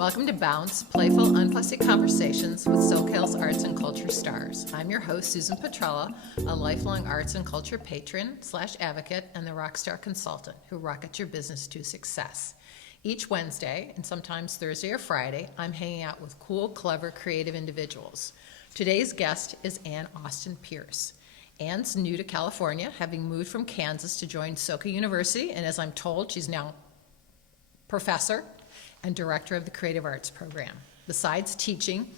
Welcome to Bounce, playful, unfussy conversations with SoCal's arts and culture stars. I'm your host, Susan Petrella, a lifelong arts and culture patron / advocate and the rockstar consultant who rockets your business to success. Each Wednesday, and sometimes Thursday or Friday, I'm hanging out with cool, clever, creative individuals. Today's guest is Ann Austin Pearce. Ann's new to California, having moved from Kansas to join SoCal University, and as I'm told, she's now professor and director of the Creative Arts program. Besides teaching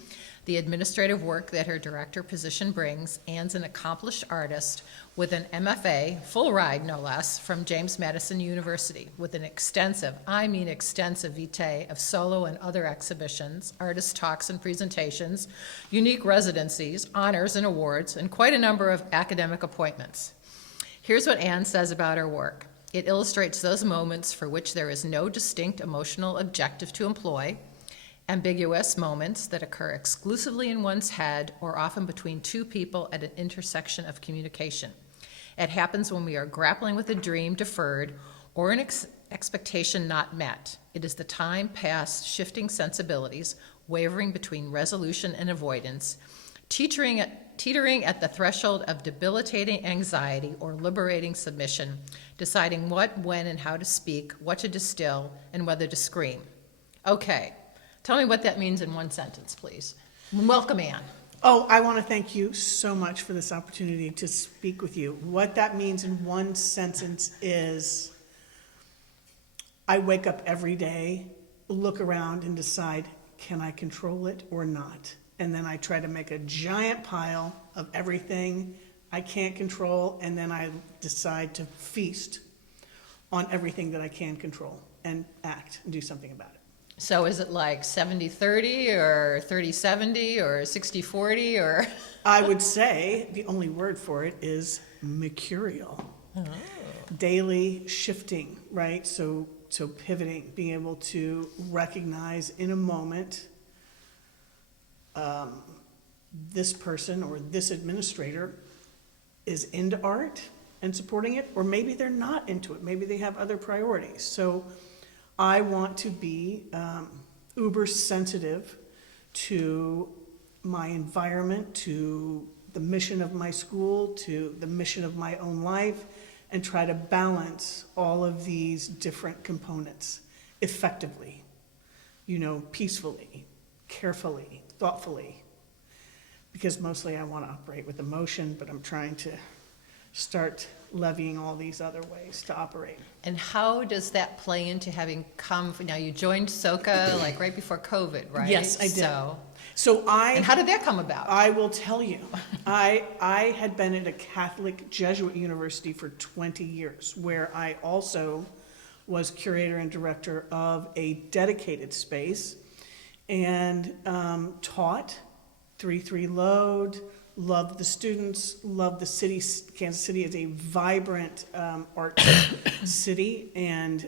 the administrative work that her director position brings, Ann's an accomplished artist with an MFA, full ride no less, from James Madison University, with an extensive vitae of solo and other exhibitions, artist talks and presentations, unique residencies, honors and awards, and quite a number of academic appointments. Here's what Ann says about her work. It illustrates those moments for which there is no distinct emotional objective to employ, ambiguous moments that occur exclusively in one's head or often between two people at an intersection of communication. It happens when we are grappling with a dream deferred or an expectation not met. It is the time past shifting sensibilities, wavering between resolution and avoidance, teetering at the threshold of debilitating anxiety or liberating submission, deciding what, when, and how to speak, what to distill, and whether to scream. Okay, tell me what that means in one sentence, please. Welcome, Ann. Oh, I want to thank you so much for this opportunity to speak with you. What that means in one sentence is I wake up every day, look around, and decide, can I control it or not? And then I try to make a giant pile of everything I can't control, and then I decide to feast on everything that I can control and act and do something about it. So is it like 70-30 or 30-70 or 60-40 or? I would say the only word for it is mercurial. Oh. Daily shifting, right? So pivoting, being able to recognize in a moment this person or this administrator is into art and supporting it, or maybe they're not into it. Maybe they have other priorities. So I want to be uber sensitive to my environment, to the mission of my school, to the mission of my own life, and try to balance all of these different components effectively, peacefully, carefully, thoughtfully, because mostly I want to operate with emotion, but I'm trying to start levying all these other ways to operate. And how does that play into having come, now you joined SoCal like right before COVID, right? Yes, I did. And how did that come about? I will tell you, I had been at a Catholic Jesuit university for 20 years, where I also was curator and director of a dedicated space and taught 3-3 load, loved the students, loved the city. Kansas City is a vibrant art city, and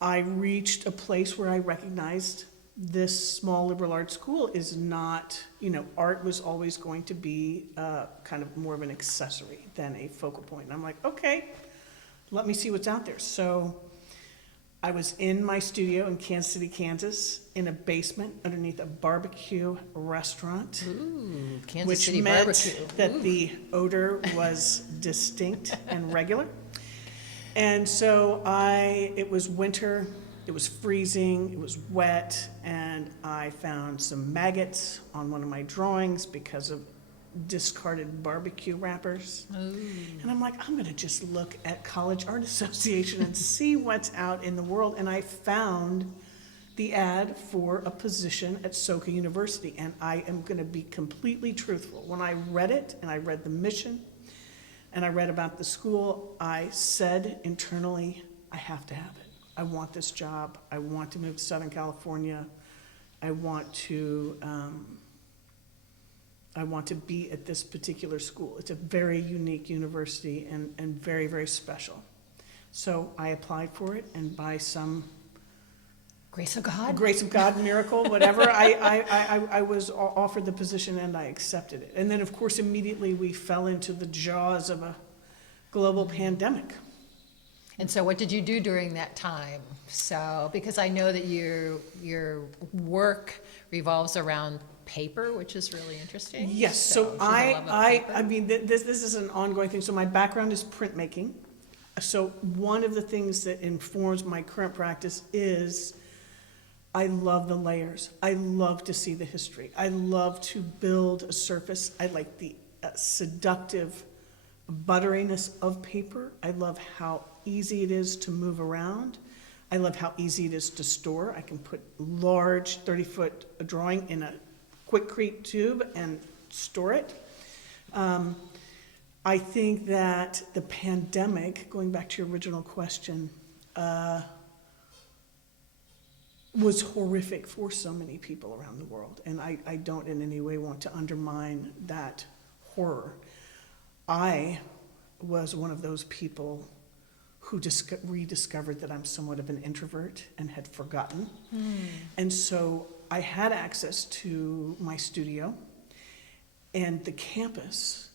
I reached a place where I recognized this small liberal arts school is not, art was always going to be kind of more of an accessory than a focal point. And I'm like, okay, let me see what's out there. So I was in my studio in Kansas City, Kansas, in a basement underneath a barbecue restaurant. Ooh, Kansas which City meant barbecue. That the odor was distinct and regular. And so it was winter, it was freezing, it was wet, and I found some maggots on one of my drawings because of discarded barbecue wrappers. Ooh. And I'm like, I'm gonna just look at College Art Association and see what's out in the world. And I found the ad for a position at SoCal University. And I am gonna be completely truthful. When I read it, and I read the mission, and I read about the school, I said internally, I have to have it. I want this job. I want to move to Southern California. I want to be at this particular school. It's a very unique university and very, very special. So I applied for it, and by some grace of God, miracle, whatever, I was offered the position and I accepted it. And then, of course, immediately we fell into the jaws of a global pandemic. And so what did you do during that time? So, because I know that your work revolves around paper, which is really interesting. Yes, so do you have a love of paper? I mean, this is an ongoing thing. So my background is printmaking. So one of the things that informs my current practice is I love the layers. I love to see the history. I love to build a surface. I like the seductive butteriness of paper. I love how easy it is to move around. I love how easy it is to store. I can put large 30-foot drawing in a Quikrete tube and store it. I think that the pandemic, going back to your original question, was horrific for so many people around the world. And I don't in any way want to undermine that horror. I was one of those people who rediscovered that I'm somewhat of an introvert and had forgotten. And so I had access to my studio, and the campus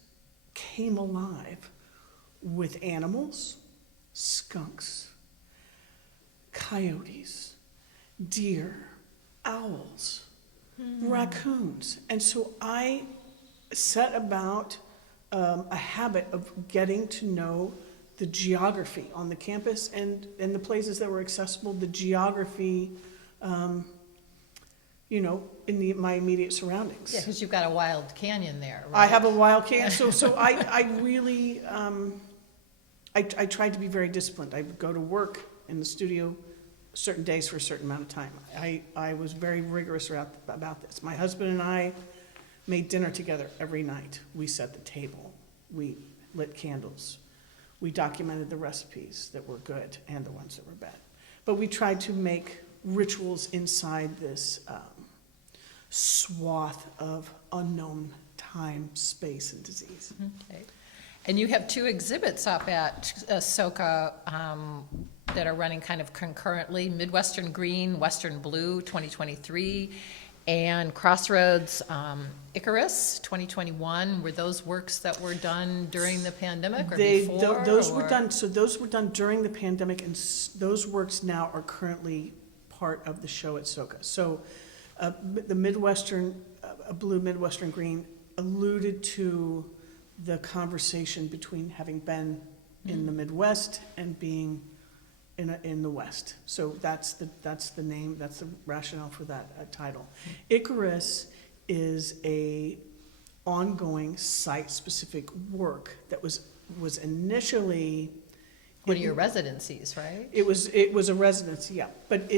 came alive with animals, skunks, coyotes, deer, owls, raccoons. And so I set about a habit of getting to know the geography on the campus and the places that were accessible, the geography, in my immediate surroundings. Yeah, because you've got a wild canyon there, right? I have a wild canyon, so I really, I tried to be very disciplined. I would go to work in the studio certain days for a certain amount of time. I was very rigorous about this. My husband and I made dinner together every night. We set the table. We lit candles. We documented the recipes that were good and the ones that were bad. But we tried to make rituals inside this swath of unknown time, space, and disease. Okay. And you have two exhibits up at SoCA that are running kind of concurrently, Midwestern Green, Western Blue 2023, and Crossroads Icarus 2021. Were those works that were done during the pandemic or before? Those were done. So those were done during the pandemic, and those works now are currently part of the show at SoCA. So the Midwestern Blue, Midwestern Green alluded to the conversation between having been in the Midwest and being in the West. So that's the name, that's the rationale for that title. Icarus is a ongoing site-specific work that was initially One of your residencies, right? It was a residency, yeah. But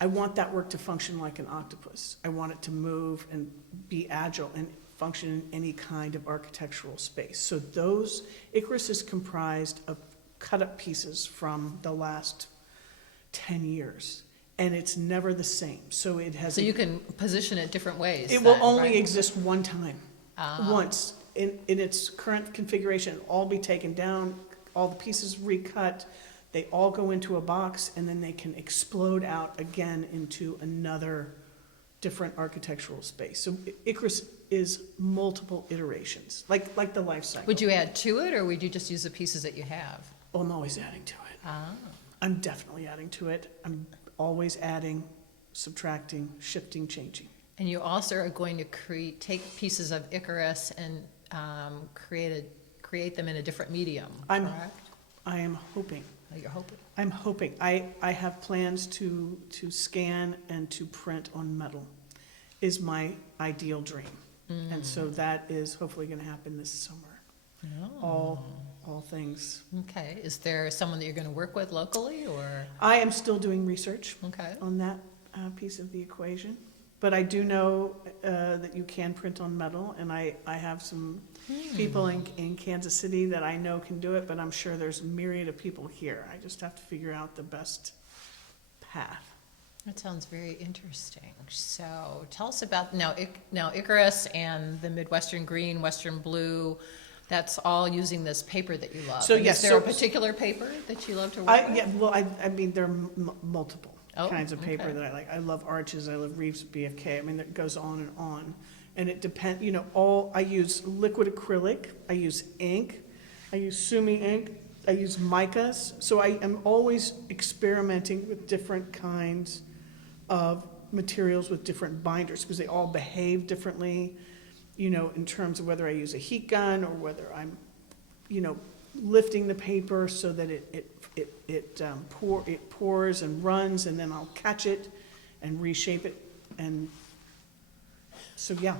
I want that work to function like an octopus. I want it to move and be agile and function in any kind of architectural space. So Icarus is comprised of cut-up pieces from the last 10 years, and it's never the same. So it has. So you can position it different ways. It will then, only right? exist one time, once in its current configuration. All be taken down, all the pieces recut. They all go into a box, and then they can explode out again into another different architectural space. So Icarus is multiple iterations, like the life cycle. Would you add to it, or would you just use the pieces that you have? Oh, I'm always adding to it. I'm definitely adding to it. I'm always adding, subtracting, shifting, changing. And you also are going to take pieces of Icarus and create them in a different medium, correct? I am hoping. Oh, you're hoping. I'm hoping. I have plans to scan and to print on metal is my ideal dream. And so that is hopefully going to happen this summer. Oh. All things. Okay. Is there someone that you're going to work with locally, or? I am still doing research Okay. on that piece of the equation. But I do know that you can print on metal, and I have some people in Kansas City that I know can do it, but I'm sure there's a myriad of people here. I just have to figure out the best path. That sounds very interesting. So tell us about now Icarus and the Midwestern Green, Western Blue. That's all using this paper that you love. So And yes, is there so- a particular paper that you love to work with? Yeah, well, I mean, there are multiple kinds of paper okay. that I like. I love Arches, I love Reeves BFK. I mean, it goes on and on. And it depends, I use liquid acrylic, I use ink, I use Sumi ink, use micas, so I am always experimenting with different kinds of materials with different binders, because they all behave differently, you know, in terms of whether I use a heat gun or whether I'm, you know, lifting the paper so that it pours and runs, and then I'll catch it and reshape it, and so yeah.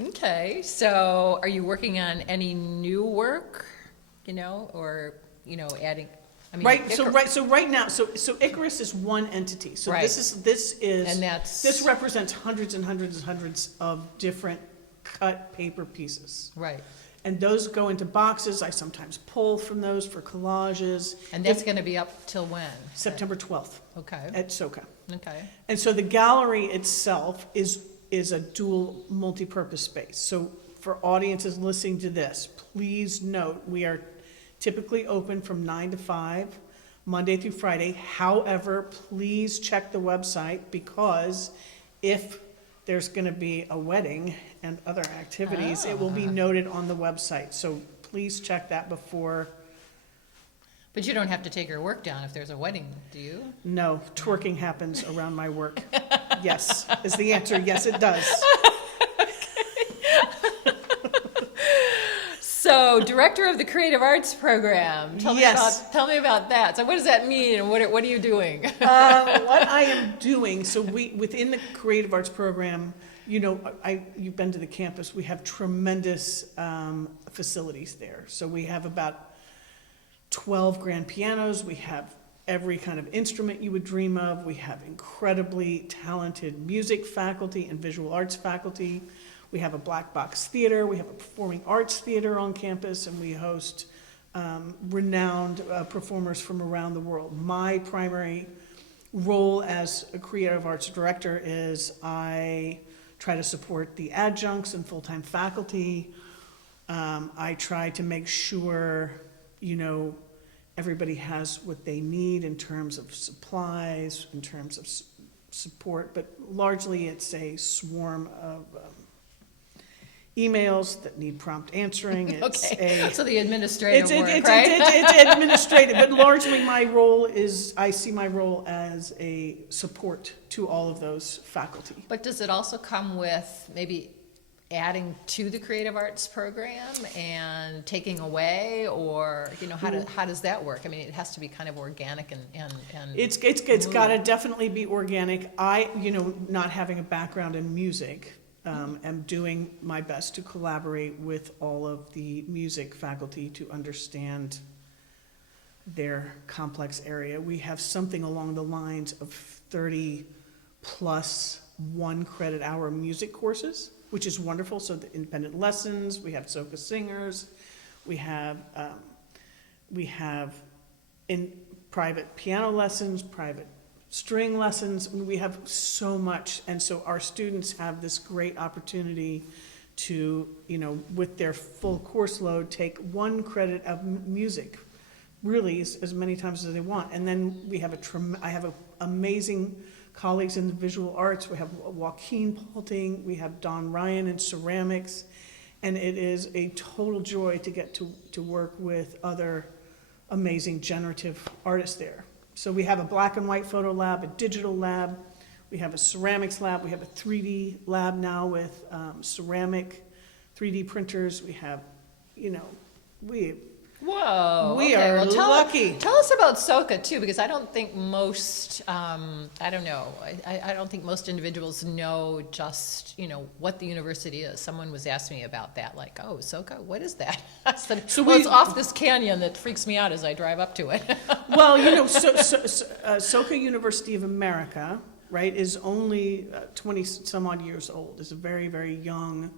Okay, so are you working on any new work, you know, or, you know, adding, I mean. So right now, so Icarus is one entity. So Right. this is And that's. this represents hundreds and hundreds and hundreds of different cut paper pieces. Right, And those go into boxes. I sometimes pull from those for collages. and that's gonna be up till when? September 12th Okay, at SoCa. okay, And so the gallery itself is a dual multi-purpose space. So for audiences listening to this, please note, we are typically open from 9 to 5, Monday through Friday. However, please check the website, because if there's gonna be a wedding and other activities, it will be noted on the website. So please check that before. but you don't have to take your work down if there's a wedding, do you? No, twerking happens around my work. Yes, is the answer. Yes, it does. So, director of the Creative Arts Program, tell Yes. me about that. So what does that mean, and what are you doing? What I am doing, so within the Creative Arts Program, you know, you've been to the campus, we have tremendous facilities there. So we have about 12 grand pianos, we have every kind of instrument you would dream of, we have incredibly talented music faculty and visual arts faculty, we have a black box theater, we have a performing arts theater on campus, and we host renowned performers from around the world. My primary role as a creative arts director is I try to support the adjuncts and full-time faculty. I try to make sure, you know, everybody has what they need in terms of supplies, in terms of support, but largely it's a swarm of emails that need prompt answering. It's Okay, so the administrative work, it's right? it's administrative, but largely my role is, I see my role as a support to all of those faculty. But does it also come with maybe adding to the creative arts program and taking away, or, you know, how does that work? I mean, it has to be kind of organic and It's got to definitely be organic. I, you know, not having a background in music, am doing my best to collaborate with all of the music faculty to understand their complex area. We have something along the lines of 30 plus 1 credit hour music courses, which is wonderful. So the independent lessons, we have soca singers, we have in private piano lessons, private string lessons. We have so much, and so our students have this great opportunity to, you know, with their full course load, take 1 credit of music, really as many times as they want. And then we have I have amazing colleagues in the visual arts. We have Joaquin Palting, we have Don Ryan in ceramics, and it is a total joy to get to work with other amazing generative artists there. So we have a black and white photo lab, a digital lab, we have a ceramics lab, we have a 3D lab now with ceramic 3D printers. We have, you know, Whoa. We okay. are Well, lucky. Tell us about SoCa too, because I don't think most, I don't know, I don't think most individuals know just, you know, what the university is. Someone was asking me about that, like, oh, SoCa, what is that? I said, So well, it's off this canyon that freaks me out as I drive up to it. Well, you know, SoCa University of America, right, is only 20 some odd years old. It's a very, very young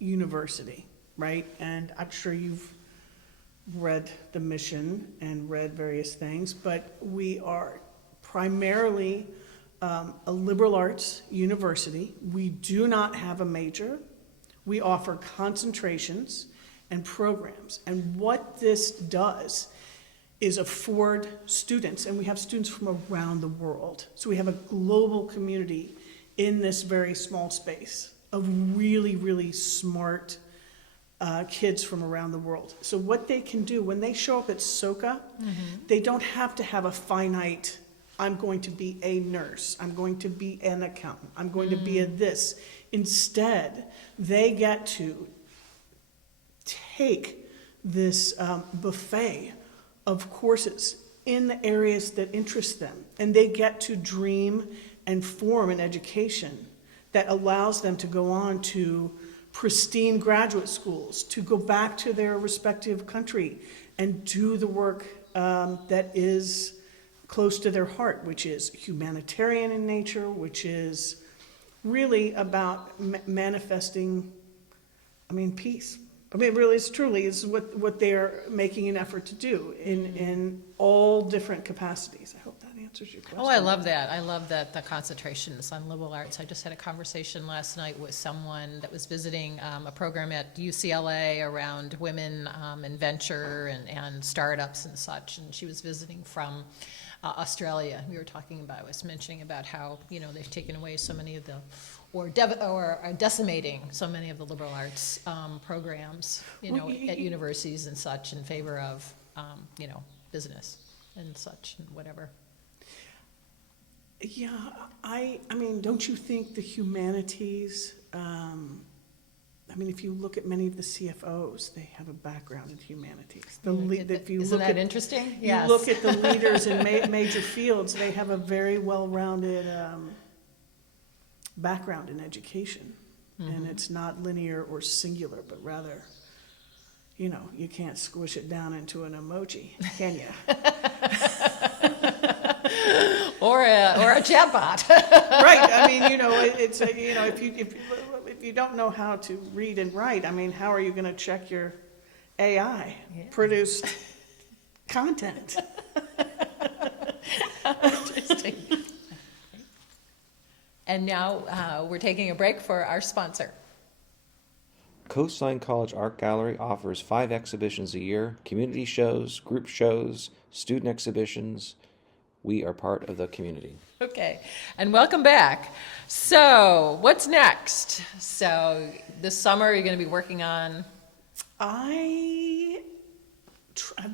university, right? And I'm sure you've read the mission and read various things, but we are primarily a liberal arts university. We do not have a major. We offer concentrations and programs. And what this does is afford students, and we have students from around the world. So we have a global community in this very small space of really, really smart kids from around the world. So what they can do, when they show up at SOCA, they don't have to have a finite, I'm going to be a nurse, I'm going to be an accountant, I'm going to be a this. Instead, they get to take this buffet of courses in the areas that interest them, and they get to dream and form an education that allows them to go on to pristine graduate schools, to go back to their respective country and do the work that is close to their heart, which is humanitarian in nature, which is really about manifesting, peace. Really, it's truly is what they're making an effort to do in all different capacities. I hope that answers your question. Oh, I love that. I love that the concentration is on liberal arts. I just had a conversation last night with someone that was visiting a program at UCLA around women in venture and startups and such, and she was visiting from Australia. We were talking about, I was mentioning about how, they've taken away so many of the, or are decimating so many of the liberal arts programs, at universities and such in favor of, business and such and whatever. Yeah, don't you think the humanities, if you look at many of the CFOs, they have a background in humanities. Isn't that interesting? Yes. You look at the leaders in major fields, they have a very well-rounded background in education. And it's not linear or singular, but rather, you can't squish it down into an emoji, can you? Or a chatbot. Right. It's if you don't know how to read and write, how are you going to check your AI produced content? Interesting. And now we're taking a break for our sponsor. Coastline College Art Gallery offers 5 exhibitions a year, community shows, group shows, student exhibitions. We are part of the community. Okay, and welcome back. So, what's next? So, this summer you're going to be working on? I've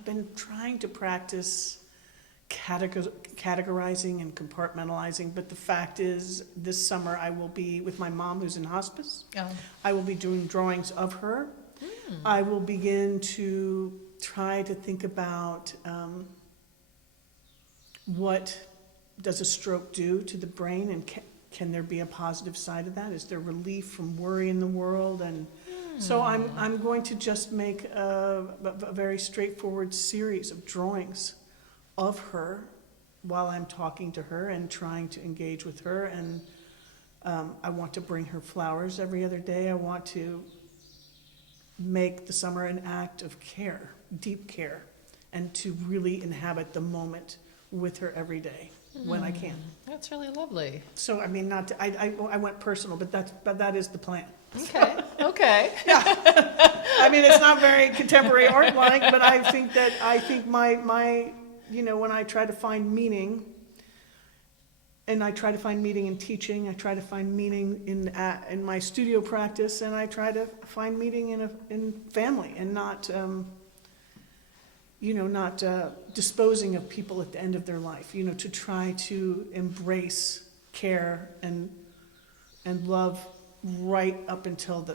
been trying to practice categorizing and compartmentalizing, but the fact is, this summer I will be with my mom who's in hospice. Oh. I will be doing drawings of her. I will begin to try to think about what does a stroke do to the brain, and can there be a positive side of that? Is there relief from worry in the world? And so I'm going to just make a very straightforward series of drawings of her while I'm talking to her and trying to engage with her. And I want to bring her flowers every other day. I want to make the summer an act of care, deep care, and to really inhabit the moment with her every day when I can. That's really lovely. So I went personal, but that is the plan. Okay. Yeah. It's not very contemporary art-like, but I think my when I try to find meaning, and I try to find meaning in teaching, I try to find meaning in my studio practice, and I try to find meaning in family, and not disposing of people at the end of their life, to try to embrace care and love right up until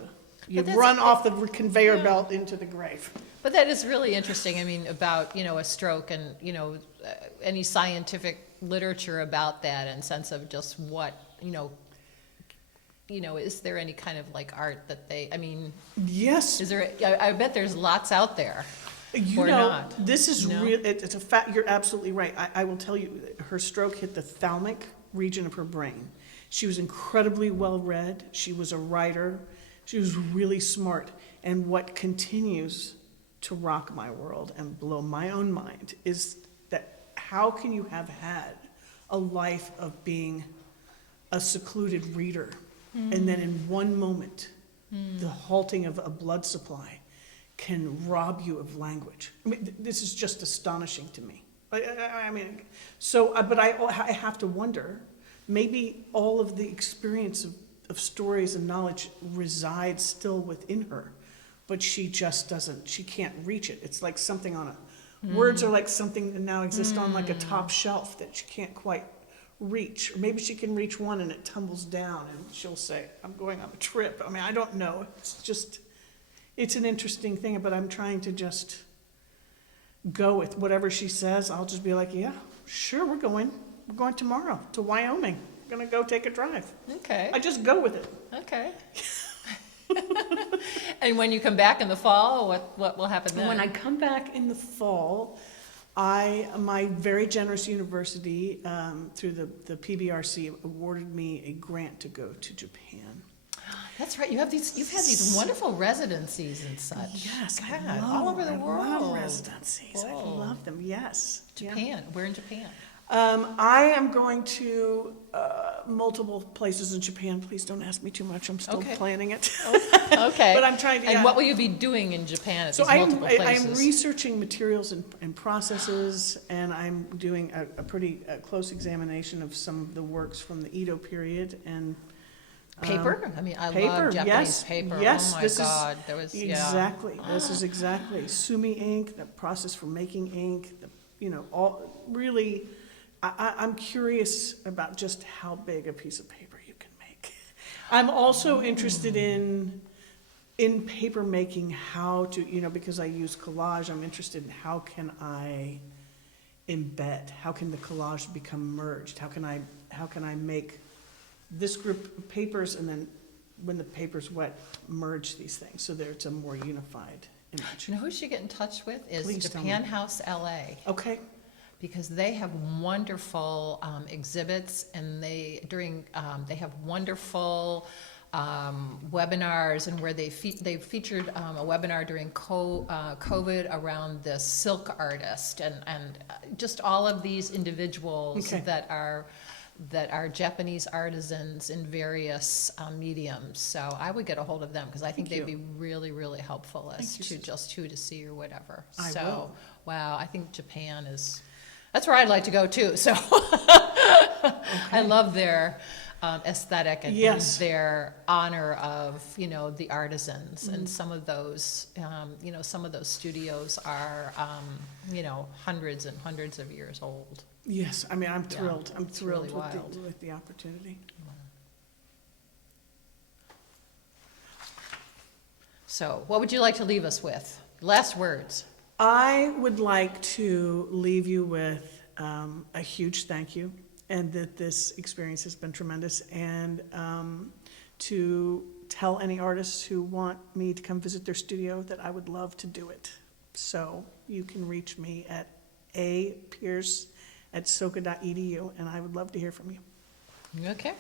you run off the conveyor belt into the grave. But that is really interesting. About, a stroke and, any scientific literature about that, and sense of just what, is there any kind of art that Yes. Is there, I bet there's lots out there. Not. This is real. It's a fact. You're absolutely right. I will tell you, her stroke hit the thalamic region of her brain. She was incredibly well read. She was a writer. She was really smart. And what continues to rock my world and blow my own mind is that how can you have had a life of being a secluded reader, and then in one moment, the halting of a blood supply can rob you of language. This is just astonishing to me. But I have to wonder, maybe all of the experience of stories and knowledge resides still within her, but she just doesn't, she can't reach it. It's like something on a, words are like something that now exists on like a top shelf that she can't quite reach. Or maybe she can reach one and it tumbles down and she'll say, I'm going on a trip. I mean, I don't know. It's just, it's an interesting thing, but I'm trying to just go with whatever she says. I'll just be like, yeah, sure, we're going. We're going tomorrow to Wyoming. We're gonna go take a drive. Okay. I just go with it. Okay. And when you come back in the fall, what will happen then? When I come back in the fall, my very generous university, through the PBRC, awarded me a grant to go to Japan. That's right. You've had these wonderful residencies and such. Yes, God, all over the world. I love residencies. I Whoa. love them. Yes. Japan. Yeah. Where in Japan? I am going to multiple places in Japan. Please don't ask me too much. I'm still Okay. planning it. Okay. But I'm trying to. And yeah. what will you be doing in Japan at So these multiple I places? am researching materials and processes, and I'm doing a pretty close examination of some of the works from the Edo period and Paper? I mean, I paper. love Japanese Yes, paper. yes. Oh my This God. is There was exactly. This is exactly sumi ink, the process for making ink. All really. I'm curious about just how big a piece of paper you can make. I'm also interested in paper making, how to, because I use collage, I'm interested in how can I embed, how can the collage become merged, how can I make this group of papers and then when the paper's wet, merge these things so that it's a more unified image. You know who you should get in touch with is Please tell me. Japan House LA. Okay, Because they have wonderful exhibits, and they have wonderful webinars, and where they featured a webinar during COVID around the silk artist, and just all of these individuals Okay. that are Japanese artisans in various mediums. So I would get a hold of them because I think Thank they'd you. be really, really helpful as Thank you, to Susan. just who to see or whatever. I So will. wow, I think Japan is. That's where I'd like to go too. So I love their aesthetic and Yes. their honor of the artisans, and some of those studios are hundreds and hundreds of years old. yes, I mean, I'm Yeah, thrilled. I'm it's really thrilled wild. with the opportunity. So what would you like to leave us with? Last words. I would like to leave you with a huge thank you, and that this experience has been tremendous, and to tell any artists who want me to come visit their studio that I would love to do it. So you can reach me at Pearce@soka.edu, and I would love to hear from you. Okay.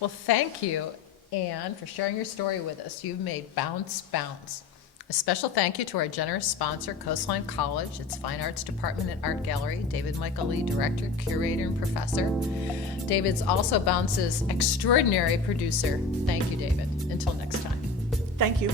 Well, thank you, Anne, for sharing your story with us. You've made Bounce Bounce. A special thank you to our generous sponsor, Coastline College, its Fine Arts Department and Art Gallery, David Michael Lee, Director, Curator, and Professor. David's also Bounce's extraordinary producer. Thank you, David. Until next time. Thank you.